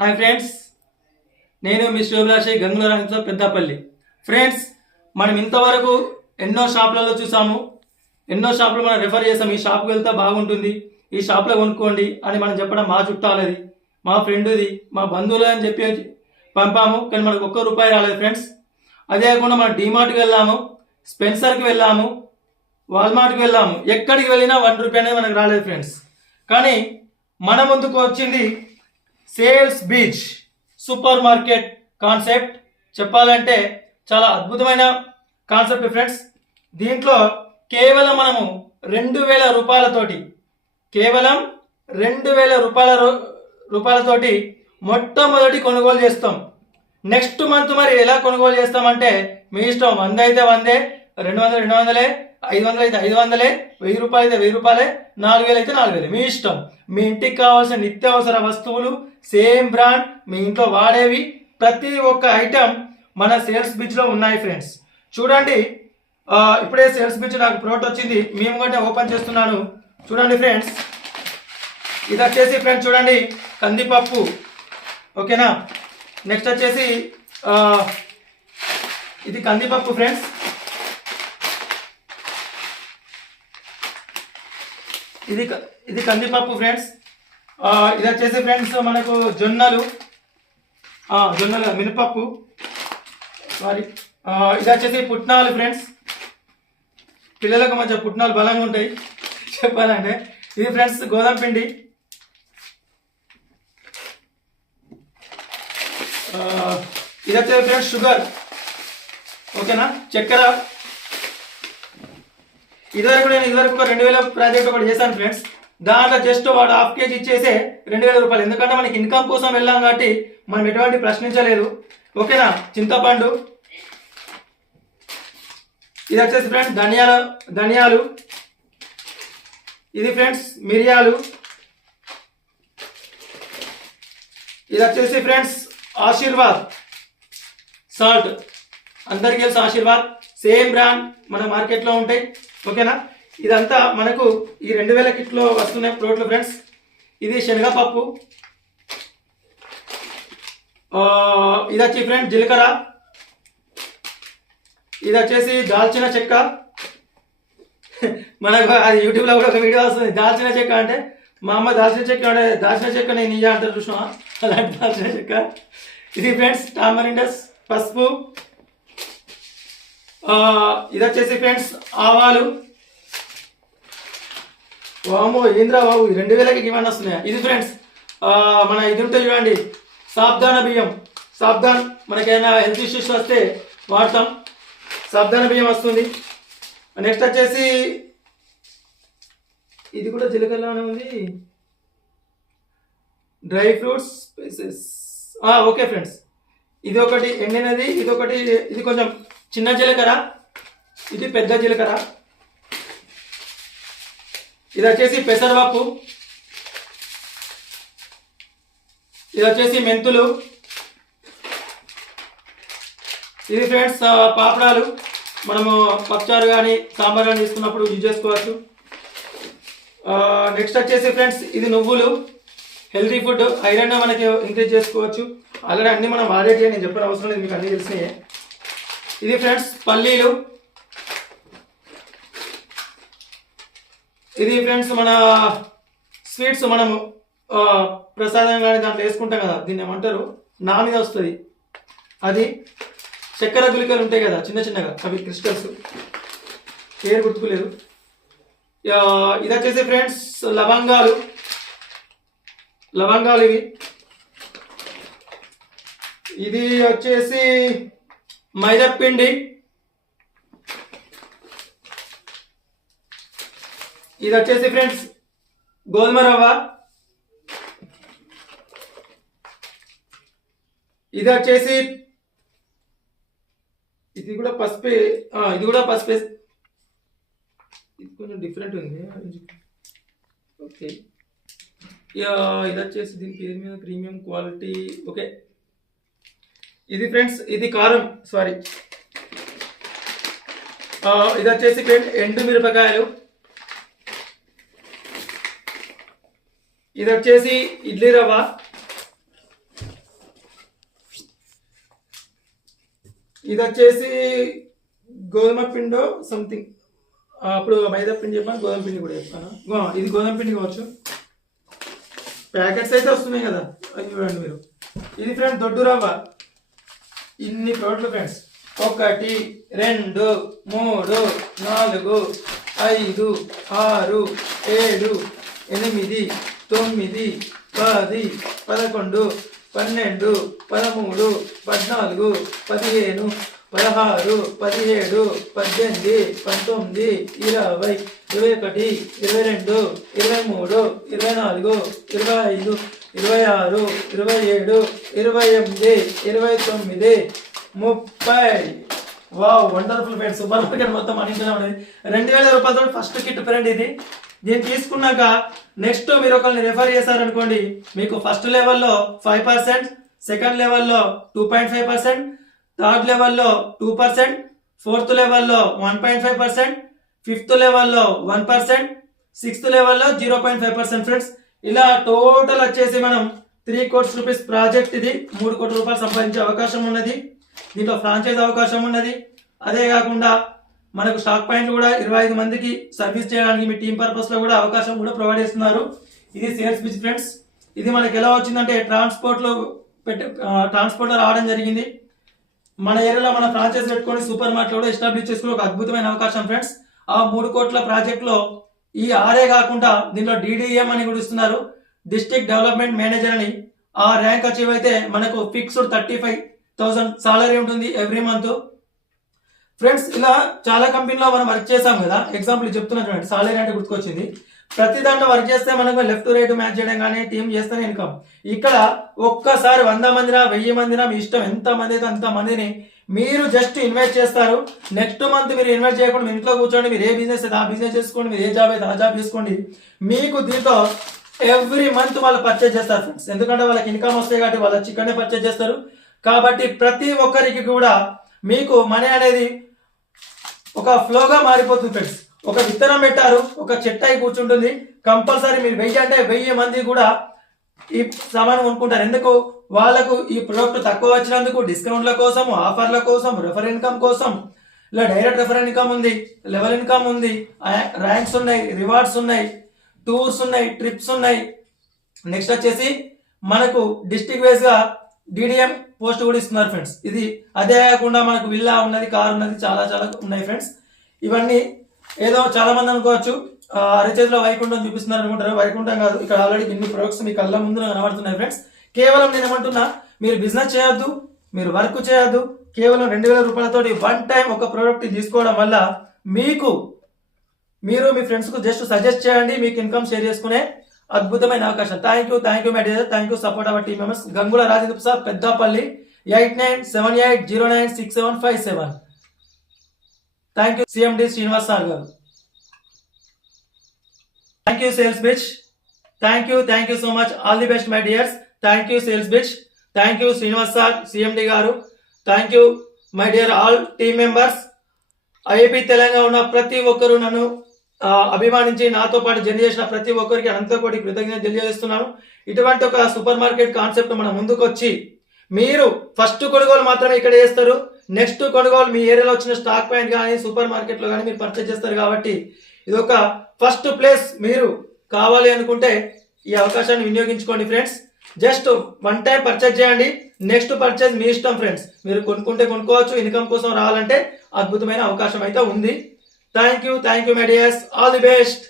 Hi friends, నేను మీ శివభిలాషి Gangula Peddapalli. Friends, మనం ఇంతవరకు ఎన్నో షాపులలో చూసాము, ఎన్నో షాపులు మనం రెఫర్ చేసాం. ఈ షాప్కి వెళ్తే బాగుంటుంది, ఈ షాప్లో కొనుక్కోండి అని మనం చెప్పడం మా చుట్టాలది, మా ఫ్రెండ్ది, మా బంధువులు అని చెప్పి పంపాము. కానీ మనకు ఒక్క రూపాయి రాలేదు ఫ్రెండ్స్. అదే కాకుండా మనం డీమార్ట్కి వెళ్ళాము, స్పెన్సర్కి వెళ్ళాము, వాల్మార్ట్కి వెళ్ళాము. ఎక్కడికి వెళ్ళినా 1 రూపాయి అనేది మనకు రాలేదు ఫ్రెండ్స్. కానీ మన ముందుకు వచ్చింది sales beach super market concept. చెప్పాలంటే చాలా అద్భుతమైన కాన్సెప్ట్ ఫ్రెండ్స్. దీంట్లో కేవలం మనము 2000 రూపాయలతోటి, కేవలం 2000 రూపాయలతోటి మొట్టమొదటి కొనుగోలు చేస్తాం. నెక్స్ట్ మంత్ మరి ఎలా కొనుగోలు చేస్తామంటే మీ ఇష్టం. 100 అయితే 100, 200 200, 500 అయితే 500, 1000 రూపాయలు అయితే 1000 రూపాయలే, 4000 అయితే 4000, మీ ఇష్టం. మీ ఇంటికి కావాల్సిన నిత్యావసర వస్తువులు, సేమ్ బ్రాండ్, మీ ఇంట్లో వాడేవి, ప్రతి ఒక్క ఐటమ్ మన సేల్స్ బీచ్లో ఉన్నాయి ఫ్రెండ్స్. చూడండి, ఇప్పుడే సేల్స్ బీచ్ నాకు ప్రోడక్ట్ వచ్చింది, మేము కూడా ఓపెన్ చేస్తున్నాను. చూడండి ఫ్రెండ్స్, ఇది వచ్చేసి ఫ్రెండ్స్ చూడండి కందిపప్పు, ఓకేనా. నెక్స్ట్ వచ్చేసి ఇది కందిపప్పు ఫ్రెండ్స్. ఇది కందిపప్పు ఫ్రెండ్స్. ఇది వచ్చేసి ఫ్రెండ్స్ మనకు జొన్నలు మినపప్పు, సారీ. ఇది వచ్చేసి పుట్నాలు ఫ్రెండ్స్. పిల్లలకు మంచిగా పుట్నాలు బలంగా ఉంటాయి చెప్పాలంటే. ఇది ఫ్రెండ్స్ గోధుమ పిండి. ఇది వచ్చేసి ఫ్రెండ్స్ షుగర్, ఓకేనా, చక్కెర. ఇదివరకు నేను 2000 ప్రాజెక్ట్ ఒకటి చేశాను ఫ్రెండ్స్. దాంట్లో జస్ట్ వాడు 1/2 kg ఇచ్చేసే 2000 రూపాయలు. ఎందుకంటే మనకి ఇన్కమ్ కోసం వెళ్ళాం కాబట్టి మనం ఎటువంటి ప్రశ్నించలేదు, ఓకేనా. చింతపండు. ఇది వచ్చేసి ఫ్రెండ్స్ ధనియాలు. ఇది ఫ్రెండ్స్ మిరియాలు. ఇది వచ్చేసి ఫ్రెండ్స్ ఆశీర్వాద్ సాల్ట్. అందరికీ తెలుసు ఆశీర్వాద్, సేమ్ బ్రాండ్ మన మార్కెట్లో ఉంటాయి, ఓకేనా. ఇదంతా మనకు ఈ 2000 కిట్లో వస్తున్నాయి ప్రోడక్ట్లు ఫ్రెండ్స్. ఇది శనగపప్పు. ఇది వచ్చి ఫ్రెండ్స్ జీలకర్ర. ఇది వచ్చేసి దాల్చిన చెక్క. మనకు అది యూట్యూబ్లో కూడా ఒక వీడియో వస్తుంది, దాల్చిన చెక్క అంటే మా అమ్మ దాల్చిన చెక్క నేను ఇయ్య అంటారు చూసినా, అలాంటి దాల్చిన చెక్క. ఇది ఫ్రెండ్స్ టామరిండస్ పసుపు. ఇది వచ్చేసి ఫ్రెండ్స్ ఆవాలు. వామో ఏంద్రా బాబు, 2000కి ఇవన్నీ వస్తున్నాయి. ఇది ఫ్రెండ్స్ మన ఇది ఉంటుంది చూడండి, సాబ్దాన బియ్యం. సాబ్దాన్ మనకైనా హెల్త్ ఇష్యూస్ వస్తే వాడతాం, సాబ్దాన బియ్యం వస్తుంది. నెక్స్ట్ వచ్చేసి ఇది కూడా జీలకర్రలోనే ఉంది, dry fruits spices. Okay friends, ఇది ఒకటి ఎండినది, ఇది ఒకటి. ఇది కొంచెం చిన్న జీలకర్ర, ఇది పెద్ద జీలకర్ర. ఇది వచ్చేసి పెసరపప్పు. ఇది వచ్చేసి మెంతులు. ఇది ఫ్రెండ్స్ పాపడాలు, మనము పప్పుచారు కానీ సాంబార్ కానీ తీసుకున్నప్పుడు యూజ్ చేసుకోవచ్చు. నెక్స్ట్ వచ్చేసి ఫ్రెండ్స్ ఇది నువ్వులు, హెల్తీ ఫుడ్, ఐరన్ మనకి ఇంక్రీజ్ చేసుకోవచ్చు. ఆల్రెడీ అన్ని మనం వాడేటి, నేను చెప్పిన అవసరం లేదు, మీకు అన్నీ తెలిసినాయి. ఇది ఫ్రెండ్స్ పల్లీలు. ఇది ఫ్రెండ్స్ మన స్వీట్స్, మనము ప్రసాదం కానీ దాంట్లో వేసుకుంటాం కదా, దీన్ని ఏమంటారు, నా మీద వస్తుంది అది. చక్కెర గుళికలు ఉంటాయి కదా చిన్న చిన్నగా, అవి క్రిస్టల్స్, పేరు గుర్తుకులేదు. ఇది వచ్చేసి ఫ్రెండ్స్ లవంగాలు ఇవి. ఇది వచ్చేసి మైదాపిండి. ఇది వచ్చేసి ఫ్రెండ్స్ గోధుమ రవ్వ. ఇది వచ్చేసి ఇది కూడా పసుపే. ఇది కూడా పసుపే, ఇది కొంచెం డిఫరెంట్ ఉంది, ఓకే. ఇది వచ్చేసి దీని పేరు మీద ప్రీమియం క్వాలిటీ, ఓకే. ఇది ఫ్రెండ్స్ ఇది కారం, సారీ. ఇది వచ్చేసి ఎండు మిరపకాయలు. ఇది వచ్చేసి ఇడ్లీ రవ్వ. ఇది వచ్చేసి గోధుమ పిండో సంథింగ్, అప్పుడు మైదా పిండి చెప్పాను, గోధుమ పిండి కూడా చెప్పాను. ఇది గోధుమ పిండి కావచ్చు. ప్యాకెట్స్ అయితే వస్తున్నాయి కదా, అది చూడండి మీరు. ఇది ఫ్రెండ్స్ దొడ్డు రవ్వ. ఇన్ని ప్రోడక్ట్లు friends. 1 2 3 4 5 6 7 8 9 10 11 12 13 14 15 16 17 18 19 20 21 22 23 24 25 26 27 28 29 30. Wow, wonderful friends. Super market మొత్తం అన్నింటిలో ఉన్నది. 2000 రూపాయలతో ఫస్ట్ కిట్ ఫ్రెండ్ ఇది. దీన్ని తీసుకున్నాక నెక్స్ట్ మీరు ఒకరిని రెఫర్ చేశారనుకోండి, మీకు ఫస్ట్ లెవెల్లో 5%, సెకండ్ లెవెల్లో 2.5%, థర్డ్ లెవెల్లో 2%, ఫోర్త్ లెవెల్లో 1.5%, ఫిఫ్త్ లెవెల్లో 1%, సిక్స్త్ లెవెల్లో 0.5% ఫ్రెండ్స్. ఇలా టోటల్ వచ్చేసి మనం 3 కోట్స్ రూపీస్ ప్రాజెక్ట్ ఇది. 3 కోట్ల రూపాయలు సంపాదించే అవకాశం ఉన్నది. దీంట్లో ఫ్రాంచైజ్ అవకాశం ఉన్నది. అదే కాకుండా మనకు స్టాక్ పాయింట్లు కూడా 25 మందికి సర్వీస్ చేయడానికి మీ టీమ్ పర్పస్ లో కూడా అవకాశం కూడా ప్రొవైడ్ చేస్తున్నారు. ఇది సేల్స్ పిచ్ ఫ్రెండ్స్. ఇది మనకి ఎలా వచ్చిందంటే ట్రాన్స్పోర్ట్ లో రావడం జరిగింది. మన ఏరియాలో మన ఫ్రాంచైజ్ పెట్టుకొని సూపర్ మార్కెట్ కూడా ఎస్టాబ్లిష్ చేసుకుని ఒక అద్భుతమైన అవకాశం ఫ్రెండ్స్. ఆ 3 కోట్ల ప్రాజెక్ట్ లో ఈ ఆరే కాకుండా దీనిలో DDM అని కూడా ఇస్తున్నారు, డిస్ట్రిక్ట్ డెవలప్మెంట్ మేనేజర్ అని. ఆ ర్యాంక్ అచీవ్ అయితే మనకు ఫిక్స్డ్ 35,000 సాలరీ ఉంటుంది ఎవ్రీ మంత్ ఫ్రెండ్స్. ఇలా చాలా కంపెనీలో మనం వర్క్ చేసాం కదా, ఎగ్జాంపుల్ చెప్తున్నా చూడండి. సాలరీ అంటే గుర్తుకొచ్చింది. ప్రతి దాంట్లో వర్క్ చేస్తే మనకు లెఫ్ట్ రైట్ మ్యాచ్ చేయడం కానీ టీమ్ చేస్తేనే ఇన్కమ్. ఇక్కడ ఒక్కసారి 100 మందినా 1000 మందినా మీ ఇష్టం, ఎంత మంది అయితే అంత మందిని మీరు జస్ట్ ఇన్వెస్ట్ చేస్తారు. నెక్స్ట్ మంత్ మీరు ఇన్వెస్ట్ చేయకుండా మీ ఇంట్లో కూర్చోండి. మీరు ఏ బిజినెస్ అయితే ఆ బిజినెస్ చేసుకోండి, మీరు ఏ జాబ్ అయితే ఆ జాబ్ చేసుకోండి. మీకు దీంట్లో ఎవ్రీ మంత్ వాళ్ళు పర్చేజ్ చేస్తారు ఫ్రెండ్స్. ఎందుకంటే వాళ్ళకి ఇన్కమ్ వస్తాయి కాబట్టి వాళ్ళు చికెన్ పర్చేజ్ చేస్తారు. కాబట్టి ప్రతి ఒక్కరికి కూడా మీకు మనీ అనేది ఒక ఫ్లోగా మారిపోతుంది ఫ్రెండ్స్. ఒక విత్తనం పెట్టారు, ఒక చెట్టు అయి కూర్చుంటుంది. కంపల్సరీ మీరు 1000 అంటే 1000 మంది కూడా ఈ సామాన్ కొనుక్కుంటారు. ఎందుకు? వాళ్ళకు ఈ ప్రొడక్ట్ తక్కువ వచ్చినందుకు డిస్కౌంట్ల కోసం, ఆఫర్ల కోసం, రెఫర్ ఇన్కమ్ కోసం. ఇలా డైరెక్ట్ రెఫర్ ఇన్కమ్ ఉంది, లెవెల్ ఇన్కమ్ ఉంది, ర్యాంక్స్ ఉన్నాయి, రివార్డ్స్ ఉన్నాయి, టూర్స్ ఉన్నాయి, ట్రిప్స్ ఉన్నాయి. నెక్స్ట్ వచ్చేసి మనకు డిస్ట్రిక్ట్ వైజ్ గా DDM పోస్ట్ కూడా ఇస్తున్నారు ఫ్రెండ్స్. ఇది అదే కాకుండా మనకు విల్లా ఉన్నది, కార్ ఉన్నది, చాలా చాలా ఉన్నాయి ఫ్రెండ్స్. ఇవన్నీ ఏదో చాలా మంది అనుకోవచ్చు అరచేతిలో వైకుంఠం చూపిస్తున్నారు అనుకుంటారు. వైకుంఠం కాదు, ఇక్కడ ఆల్రెడీ ఇన్ని ప్రొడక్ట్స్ మీ కళ్ళ ముందు కనబడుతున్నాయి ఫ్రెండ్స్. కేవలం నేను ఏమంటున్నా, మీరు బిజినెస్ చేయొద్దు, మీరు వర్క్ చేయొద్దు. కేవలం 2000 రూపాయలతోటి వన్ టైం ఒక ప్రోడక్ట్ తీసుకోవడం వల్ల మీకు మీరు మీ ఫ్రెండ్స్ కు జస్ట్ సజెస్ట్ చేయండి, మీకు ఇన్కమ్ షేర్ చేసుకునే అద్భుతమైన అవకాశం. Thank you my dear. Thank you support our team members. Gangula Rajendra Prasad, Peddapalli, 8978096757. Thank you CMD Srinivas sir garu. Thank you sales బిచ్. Thank you so much. All the best my dears. Thank you sales బిచ్. Thank you Srinivas sir, CMD garu. Thank you my dear all team members. IAP Telangana ఉన్న ప్రతి ఒక్కరూ నన్ను అభిమానించి నాతో పాటు journey చేసిన ప్రతి ఒక్కరికి అనంతకోటి కృతజ్ఞత తెలియజేస్తున్నాను. ఇటువంటి ఒక సూపర్ మార్కెట్ కాన్సెప్ట్ మన ముందుకు వచ్చి మీరు ఫస్ట్ కొనుగోలు మాత్రమే ఇక్కడ చేస్తారు. నెక్స్ట్ కొనుగోలు మీ ఏరియాలో వచ్చిన స్టాక్ పాయింట్ కానీ సూపర్ మార్కెట్ లో కానీ మీరు పర్చేజ్ చేస్తారు. కాబట్టి ఇది ఒక ఫస్ట్ ప్లేస్. మీరు కావాలి అనుకుంటే ఈ అవకాశాన్ని వినియోగించుకోండి friends. Just one time purchase చేయండి, నెక్స్ట్ పర్చేజ్ మీ ఇష్టం ఫ్రెండ్స్. మీరు కొనుక్కుంటే కొనుక్కోవచ్చు, ఇన్కమ్ కోసం రావాలంటే అద్భుతమైన అవకాశం అయితే ఉంది. Thank you my dears. All the best.